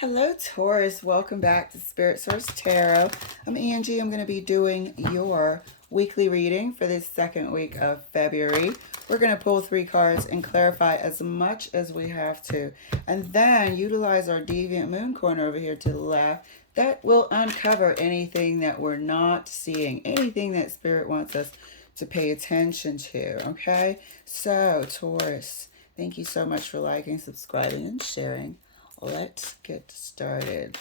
Hello, Taurus. Welcome back to Spirit Source Tarot. I'm Angie. I'm going to be doing your weekly reading for this second week of February. We're going to pull 3 cards and clarify as much as we have to. And then utilize our Deviant Moon corner over here to the left. That will uncover anything that we're not seeing, anything that Spirit wants us to pay attention to. Okay? So, Taurus, thank you so much for liking, subscribing, and sharing. Let's get started.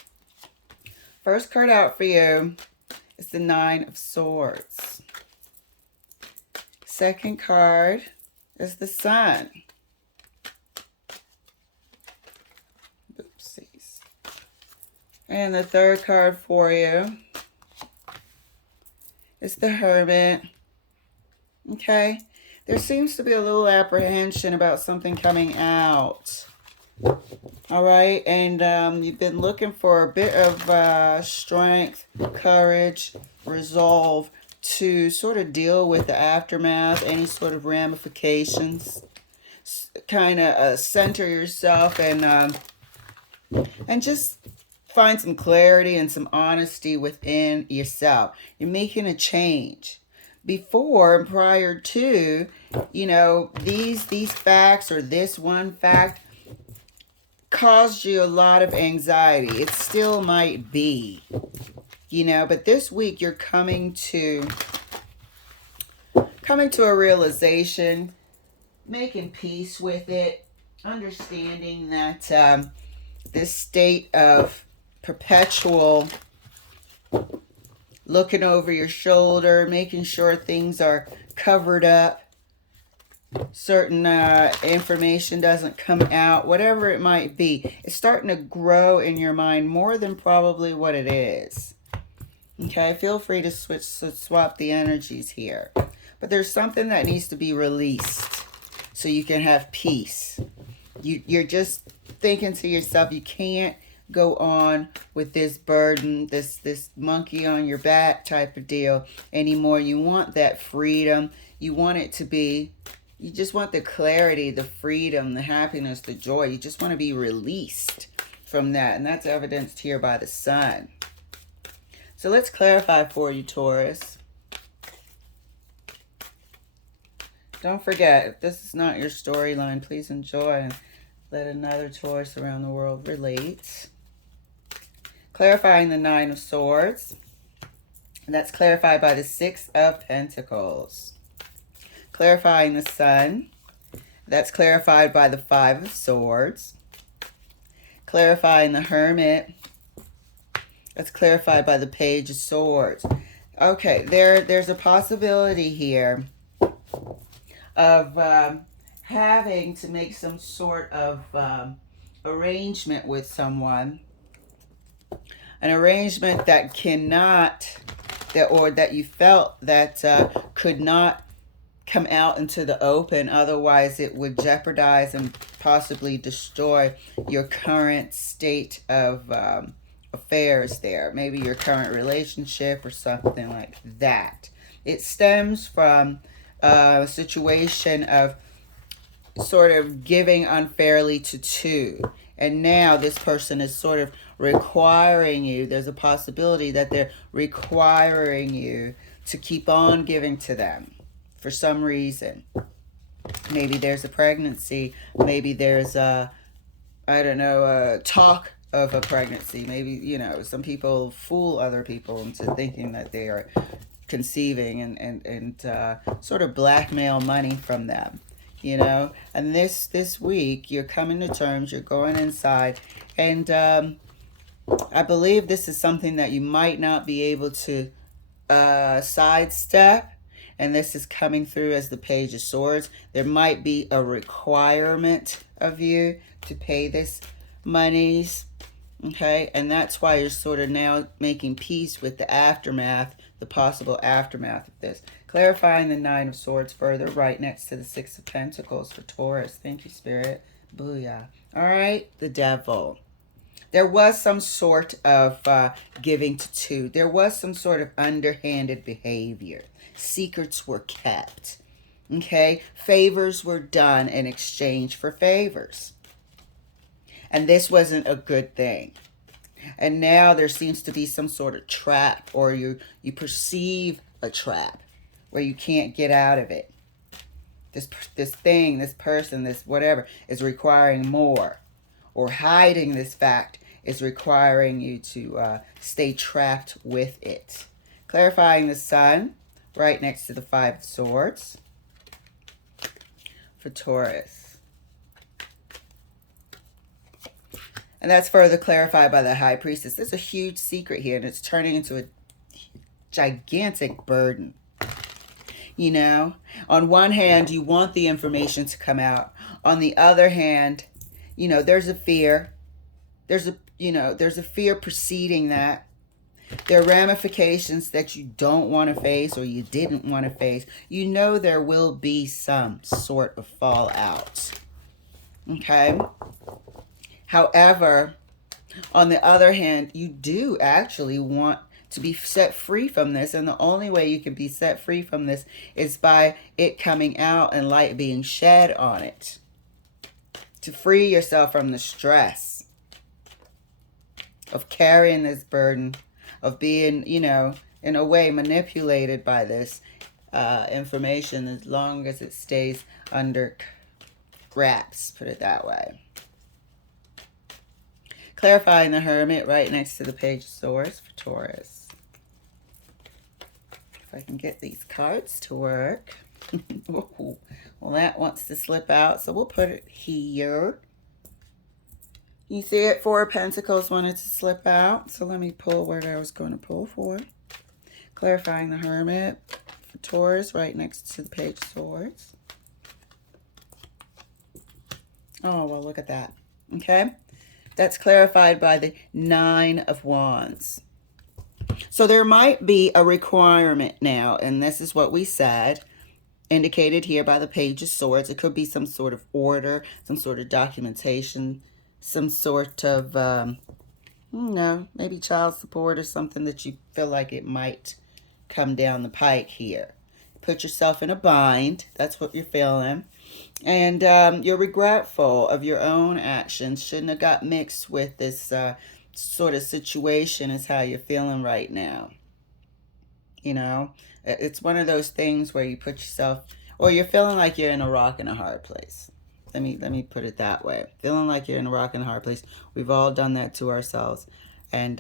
First card out for you is the 9 of Swords. Second card is the Sun. Oopsies. And the third card for you is the Hermit. Okay. There seems to be a little apprehension about something coming out. All right, and you've been looking for a bit of strength, courage, resolve to sort of deal with the aftermath, any sort of ramifications, kind of center yourself and just find some clarity and some honesty within yourself. You're making a change. Before and prior to, these facts or this one fact caused you a lot of anxiety. It still might be, but this week you're coming to a realization, making peace with it, understanding that this state of perpetual looking over your shoulder, making sure things are covered up, certain information doesn't come out, whatever it might be, it's starting to grow in your mind more than probably what it is. Okay, feel free to swap the energies here. But there's something that needs to be released so you can have peace. You're just thinking to yourself, you can't go on with this burden, this monkey on your back type of deal anymore. You want that freedom. You want it to be, you just want the clarity, the freedom, the happiness, the joy. You just want to be released from that. And that's evidenced here by the Sun. So let's clarify for you, Taurus. Don't forget, if this is not your storyline, please enjoy and let another Taurus around the world relate. Clarifying the 9 of Swords. And that's clarified by the 6 of Pentacles. Clarifying the Sun. That's clarified by the 5 of Swords. Clarifying the Hermit. That's clarified by the Page of Swords. Okay, there's a possibility here of having to make some sort of arrangement with someone. An arrangement that that you felt that could not come out into the open, otherwise it would jeopardize and possibly destroy your current state of affairs there, maybe your current relationship or something like that. It stems from a situation of sort of giving unfairly to two, and now this person is sort of requiring you, there's a possibility that they're requiring you to keep on giving to them for some reason. Maybe there's a pregnancy. Maybe there's a talk of a pregnancy. Maybe, some people fool other people into thinking that they are conceiving and sort of blackmail money from them, And this week, you're coming to terms, you're going inside, and I believe this is something that you might not be able to sidestep. And this is coming through as the Page of Swords. There might be a requirement of you to pay this monies. Okay, and that's why you're sort of now making peace with the aftermath, the possible aftermath of this. Clarifying the 9 of Swords further, right next to the 6 of Pentacles for Taurus. Thank you, Spirit. Booyah. All right, the Devil. There was some sort of giving to two. There was some sort of underhanded behavior. Secrets were kept. Okay? Favors were done in exchange for favors. And this wasn't a good thing. And now there seems to be some sort of trap, or you perceive a trap where you can't get out of it. This thing, this person, this whatever is requiring more, or hiding this fact is requiring you to stay trapped with it. Clarifying the Sun right next to the Five of Swords for Taurus. And that's further clarified by the High Priestess. There's a huge secret here, and it's turning into a gigantic burden. You know, on one hand, you want the information to come out. On the other hand, you know, there's a fear. There's a fear preceding that. There are ramifications that you don't want to face, or you didn't want to face. You know there will be some sort of fallout. Okay? However, on the other hand, you do actually want to be set free from this, and the only way you can be set free from this is by it coming out and light being shed on it. To free yourself from the stress of carrying this burden, of being, you know, in a way manipulated by this information, as long as it stays under wraps, put it that way. Clarifying the Hermit right next to the Page of Swords for Taurus. If I can get these cards to work. Well, that wants to slip out, so we'll put it here. You see it? Four of Pentacles wanted to slip out, so let me pull what I was going to pull for. Clarifying the Hermit for Taurus right next to the Page of Swords. Oh, well, look at that. Okay? That's clarified by the Nine of Wands. So there might be a requirement now, and this is what we said, indicated here by the Page of Swords. It could be some sort of order, some sort of documentation, some sort of, maybe child support or something that you feel like it might come down the pike here. Put yourself in a bind. That's what you're feeling. And you're regretful of your own actions. Shouldn't have got mixed with this sort of situation is how you're feeling right now. You know, it's one of those things where you put yourself, or you're feeling like you're in a rock and a hard place. Let me put it that way. Feeling like you're in a rock and a hard place. We've all done that to ourselves, and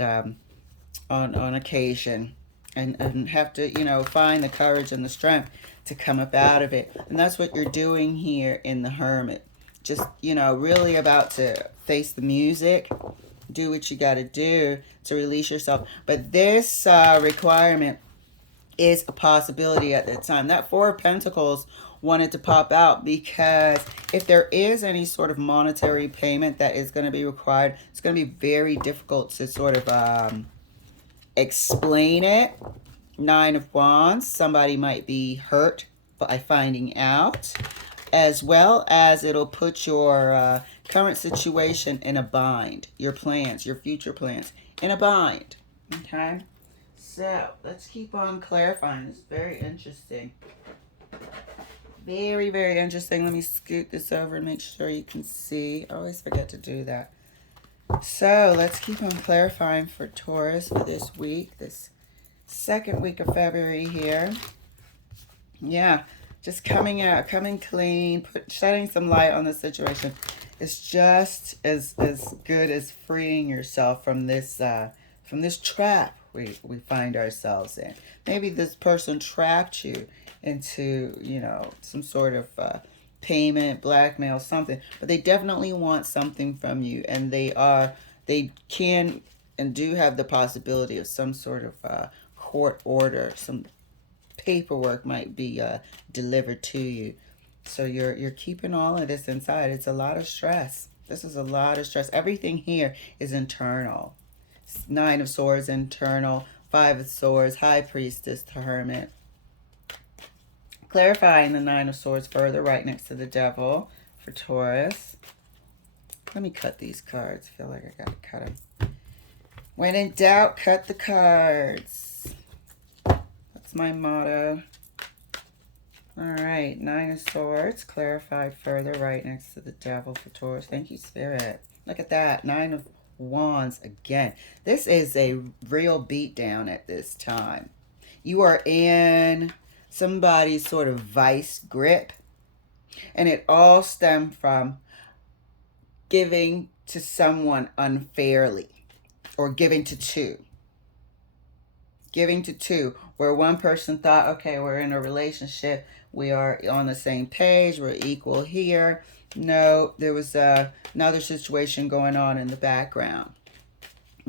on occasion, and have to, you know, find the courage and the strength to come up out of it. And that's what you're doing here in the Hermit. Just, you know, really about to face the music, do what you got to do to release yourself. But this requirement is a possibility at the time. That Four of Pentacles wanted to pop out because if there is any sort of monetary payment that is going to be required, it's going to be very difficult to sort of explain it. Nine of Wands, somebody might be hurt by finding out, as well as it'll put your current situation in a bind, your plans, your future plans in a bind. Okay, so let's keep on clarifying. It's very interesting. Very, very interesting. Let me scoot this over and make sure you can see. I always forget to do that. So let's keep on clarifying for Taurus for this week, this second week of February here. Yeah, just coming out, coming clean, shedding some light on the situation. It's just as good as freeing yourself from this trap we find ourselves in. Maybe this person trapped you into, you know, some sort of payment, blackmail, something. But they definitely want something from you, and they can and do have the possibility of some sort of court order, some paperwork might be delivered to you. So you're keeping all of this inside. It's a lot of stress. This is a lot of stress. Everything here is internal. Nine of Swords, internal. Five of Swords, High Priestess to Hermit. Clarifying the Nine of Swords further right next to the Devil for Taurus. Let me cut these cards. I feel like I gotta cut them. When in doubt, cut the cards. That's my motto. All right, Nine of Swords, clarified further right next to the Devil for Taurus. Thank you, Spirit. Look at that, Nine of Wands again. This is a real beatdown at this time. You are in somebody's sort of vice grip, and it all stemmed from giving to someone unfairly, or giving to two. Giving to two, where one person thought, okay, we're in a relationship, we are on the same page, we're equal here. No, there was another situation going on in the background.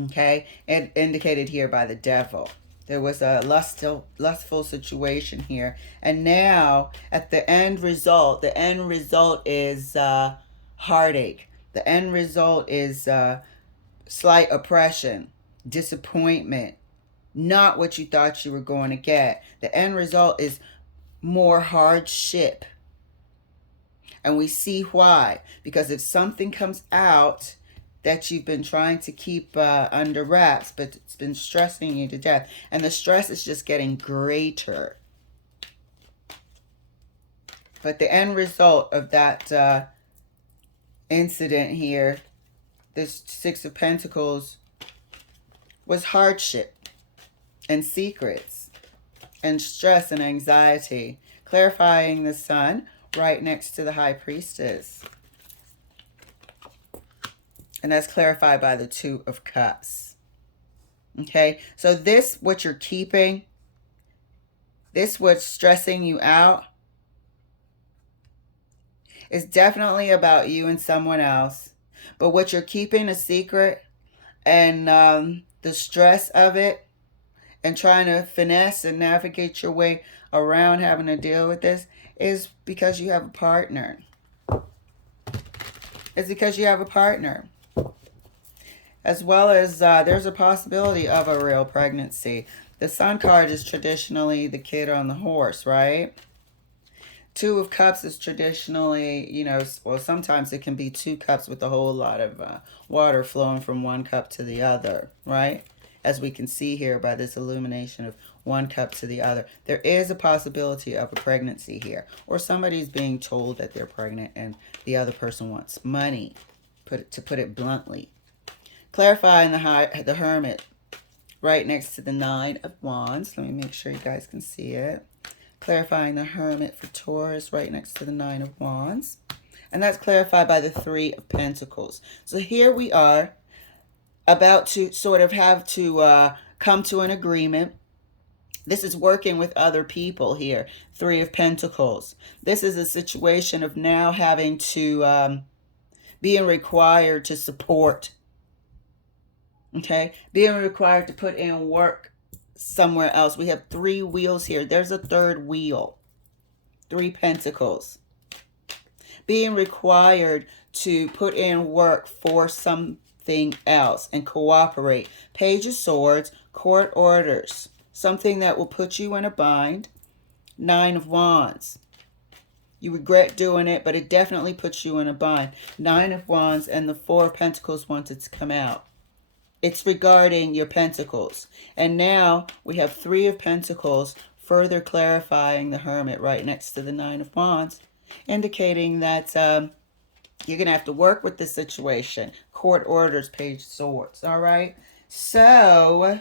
Okay, and indicated here by the devil. There was a lustful situation here. And now, at the end result is heartache. The end result is slight oppression, disappointment, not what you thought you were going to get. The end result is more hardship. And we see why. Because if something comes out that you've been trying to keep under wraps, but it's been stressing you to death, and the stress is just getting greater. But the end result of that incident here, this Six of Pentacles, was hardship and secrets and stress and anxiety. Clarifying the Sun right next to the High Priestess. And that's clarified by the Two of Cups. Okay, so this, what you're keeping, this what's stressing you out, is definitely about you and someone else. But what you're keeping a secret, and the stress of it, and trying to finesse and navigate your way around having to deal with this, is because you have a partner. It's because you have a partner. As well as there's a possibility of a real pregnancy. The Sun card is traditionally the kid on the horse, right? Two of Cups is traditionally, you know, well, sometimes it can be 2 cups with a whole lot of water flowing from one cup to the other, right? As we can see here by this illumination of one cup to the other. There is a possibility of a pregnancy here. Or somebody's being told that they're pregnant and the other person wants money, to put it bluntly. Clarifying the Hermit right next to the Nine of Wands. Let me make sure you guys can see it. Clarifying the Hermit for Taurus right next to the Nine of Wands. And that's clarified by the Three of Pentacles. So here we are about to sort of have to come to an agreement. This is working with other people here. Three of Pentacles. This is a situation of now having to, being required to support. Okay? Being required to put in work somewhere else. We have 3 wheels here. There's a 3rd wheel. 3 Pentacles. Being required to put in work for something else and cooperate. Page of Swords, court orders. Something that will put you in a bind. 9 of Wands. You regret doing it, but it definitely puts you in a bind. 9 of Wands and the 4 of Pentacles wanted to come out. It's regarding your pentacles. And now we have 3 of Pentacles further clarifying the Hermit right next to the 9 of Wands, indicating that you're going to have to work with this situation. Court orders, Page of Swords. All right. So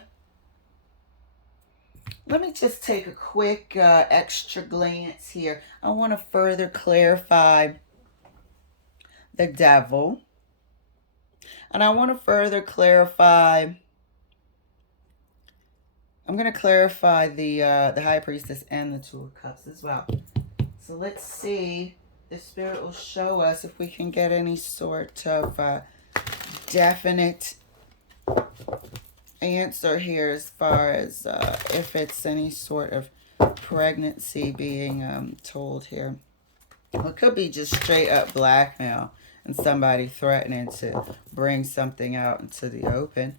let me just take a quick extra glance here. I want to further clarify the Devil. And I want to further clarify, I'm going to clarify the High Priestess and the Two of Cups as well. So let's see, the Spirit will show us if we can get any sort of definite answer here as far as if it's any sort of pregnancy being told here. Well, it could be just straight up blackmail. And somebody threatening to bring something out into the open.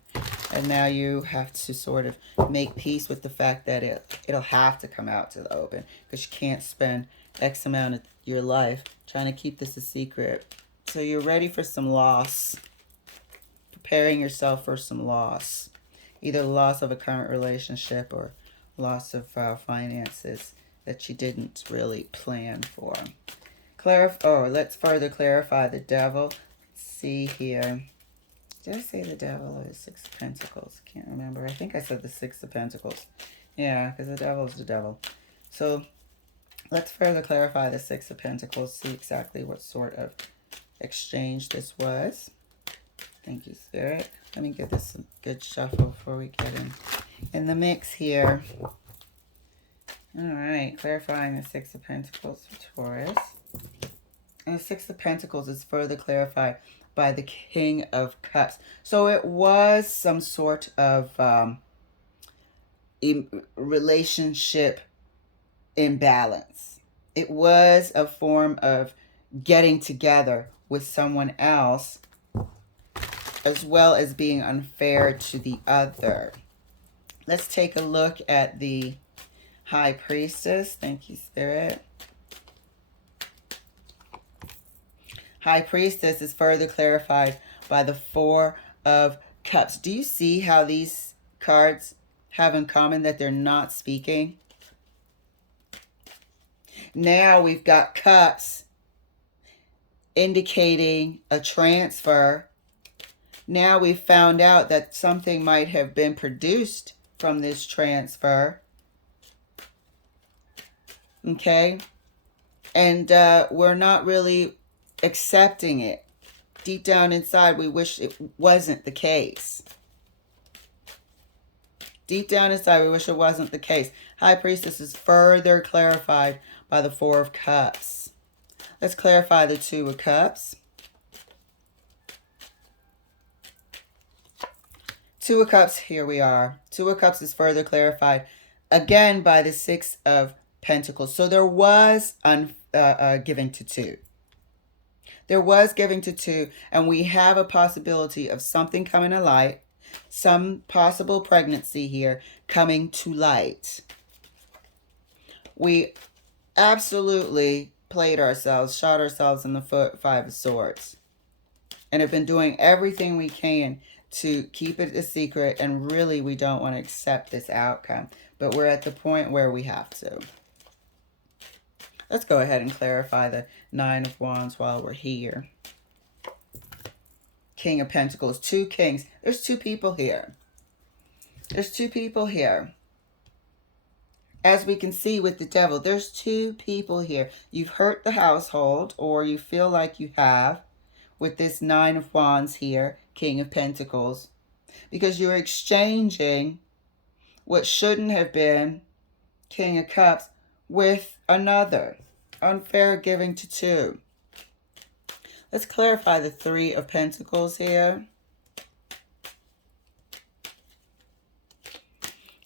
And now you have to sort of make peace with the fact that it'll have to come out to the open. Because you can't spend X amount of your life trying to keep this a secret. So you're ready for some loss. Preparing yourself for some loss. Either loss of a current relationship or loss of finances that you didn't really plan for. Let's further clarify the Devil. Let's see here. Did I say the devil or the Six of Pentacles? Can't remember. I think I said the Six of Pentacles. Yeah, because the devil is the devil. So let's further clarify the Six of Pentacles, see exactly what sort of exchange this was. Thank you, Spirit. Let me give this a good shuffle before we get in the mix here. All right, clarifying the Six of Pentacles for Taurus. And the Six of Pentacles is further clarified by the King of Cups. So it was some sort of relationship imbalance. It was a form of getting together with someone else, as well as being unfair to the other. Let's take a look at the High Priestess. Thank you, Spirit. High Priestess is further clarified by the Four of Cups. Do you see how these cards have in common that they're not speaking? Now we've got Cups indicating a transfer. Now we've found out that something might have been produced from this transfer. Okay? And we're not really accepting it. Deep down inside, we wish it wasn't the case. Deep down inside, we wish it wasn't the case. High Priestess is further clarified by the Four of Cups. Let's clarify the Two of Cups. Two of Cups, here we are. Two of Cups is further clarified again by the Six of Pentacles. So there was giving to two. There was giving to two, and we have a possibility of something coming to light, some possible pregnancy here coming to light. We absolutely played ourselves, shot ourselves in the foot, Five of Swords, and have been doing everything we can to keep it a secret, and really we don't want to accept this outcome, but we're at the point where we have to. Let's go ahead and clarify the Nine of Wands while we're here. King of Pentacles, two kings. There's two people here. There's two people here. As we can see with the devil, there's two people here. You've hurt the household, or you feel like you have, with this Nine of Wands here, King of Pentacles, because you're exchanging what shouldn't have been King of Cups with another. Unfair giving to two. Let's clarify the Three of Pentacles here.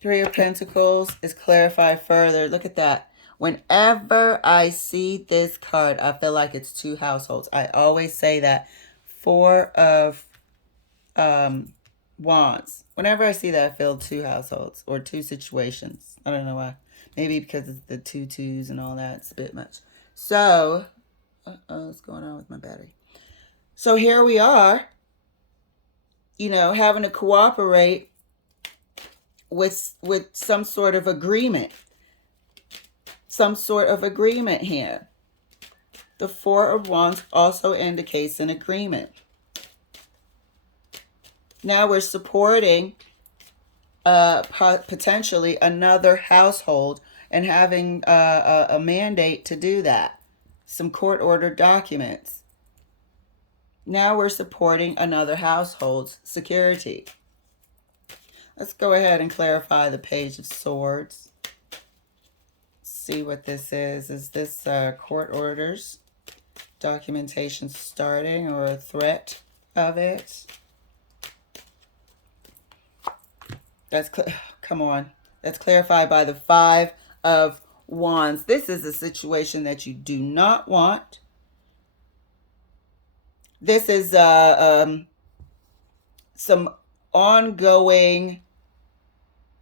Three of Pentacles is clarified further. Look at that. Whenever I see this card, I feel like it's two households. I always say that. Four of Wands. Whenever I see that, I feel two households or two situations. I don't know why. Maybe because it's the 2 2s and all that. It's a bit much. So, what's going on with my battery? So here we are, you know, having to cooperate with some sort of agreement. Some sort of agreement here. The Four of Wands also indicates an agreement. Now we're supporting potentially another household and having a mandate to do that. Some court-ordered documents. Now we're supporting another household's security. Let's go ahead and clarify the Page of Swords. See what this is. Is this court orders? Documentation starting or a threat of it? Come on. That's clarified by the Five of Wands. This is a situation that you do not want. This is some ongoing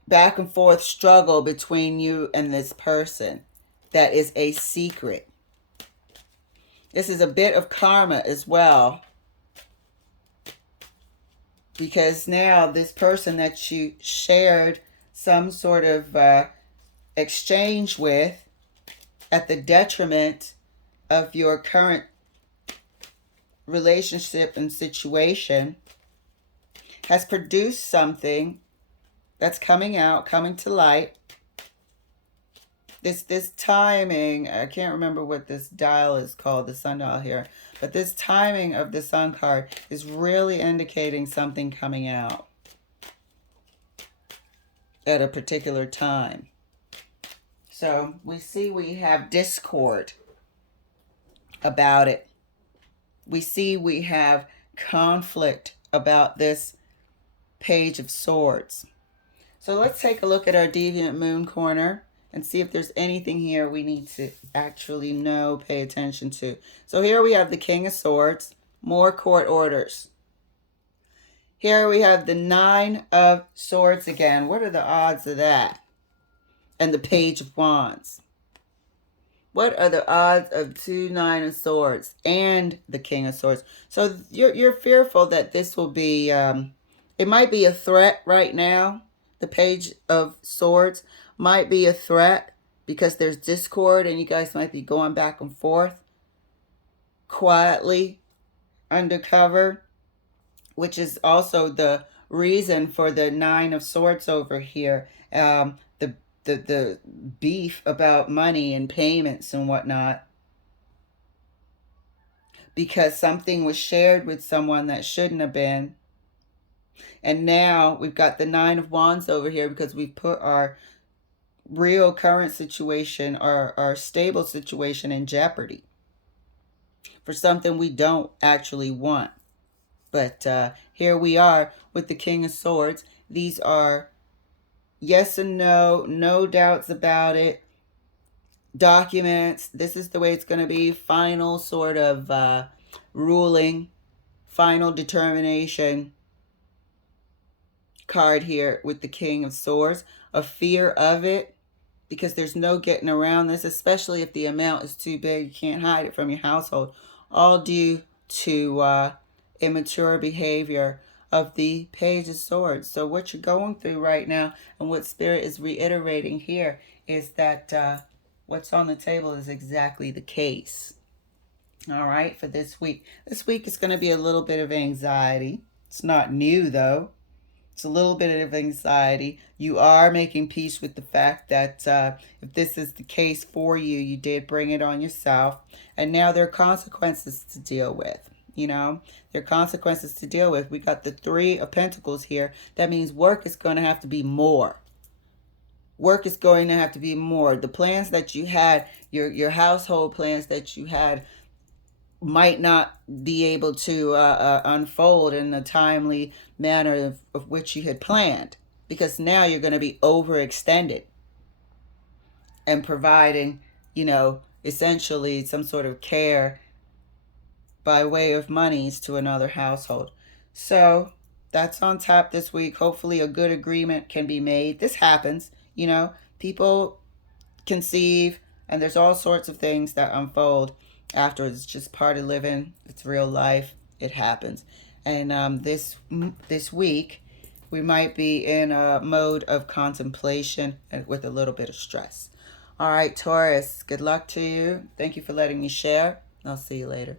back and forth struggle between you and this person that is a secret. This is a bit of karma as well, because now this person that you shared some sort of exchange with at the detriment of your current relationship and situation has produced something that's coming out, coming to light. This timing, I can't remember what this dial is called, the sundial here, but this timing of the sun card is really indicating something coming out at a particular time. So we see we have discord about it. We see we have conflict about this Page of Swords. So let's take a look at our Deviant Moon corner and see if there's anything here we need to actually know, pay attention to. So here we have the King of Swords, more court orders. Here we have the Nine of Swords again. What are the odds of that? And the Page of Wands. What are the odds of 2 Nine of Swords and the King of Swords? So you're fearful that this will be, it might be a threat right now. The Page of Swords might be a threat because there's discord and you guys might be going back and forth quietly, undercover, which is also the reason for the Nine of Swords over here. The beef about money and payments and whatnot, because something was shared with someone that shouldn't have been. And now we've got the Nine of Wands over here because we've put our real current situation, our stable situation, in jeopardy for something we don't actually want. But here we are with the King of Swords. These are yes and no, no doubts about it. Documents, this is the way it's going to be. Final sort of ruling, final determination card here with the King of Swords. A fear of it, because there's no getting around this, especially if the amount is too big. You can't hide it from your household. All due to immature behavior of the Page of Swords. So what you're going through right now and what Spirit is reiterating here is that what's on the table is exactly the case. All right, for this week. This week is going to be a little bit of anxiety. It's not new, though. It's a little bit of anxiety. You are making peace with the fact that if this is the case for you, you did bring it on yourself. And now there are consequences to deal with. You know, there are consequences to deal with. We got the Three of Pentacles here. That means work is going to have to be more. Work is going to have to be more. The plans that you had, your household plans that you had, might not be able to unfold in a timely manner of which you had planned. Because now you're going to be overextended and providing, you know, essentially some sort of care by way of monies to another household. So that's on tap this week. Hopefully a good agreement can be made. This happens, you know, people conceive and there's all sorts of things that unfold afterwards. It's just part of living. It's real life. It happens. And this week we might be in a mode of contemplation and with a little bit of stress. All right, Taurus, good luck to you. Thank you for letting me share. I'll see you later.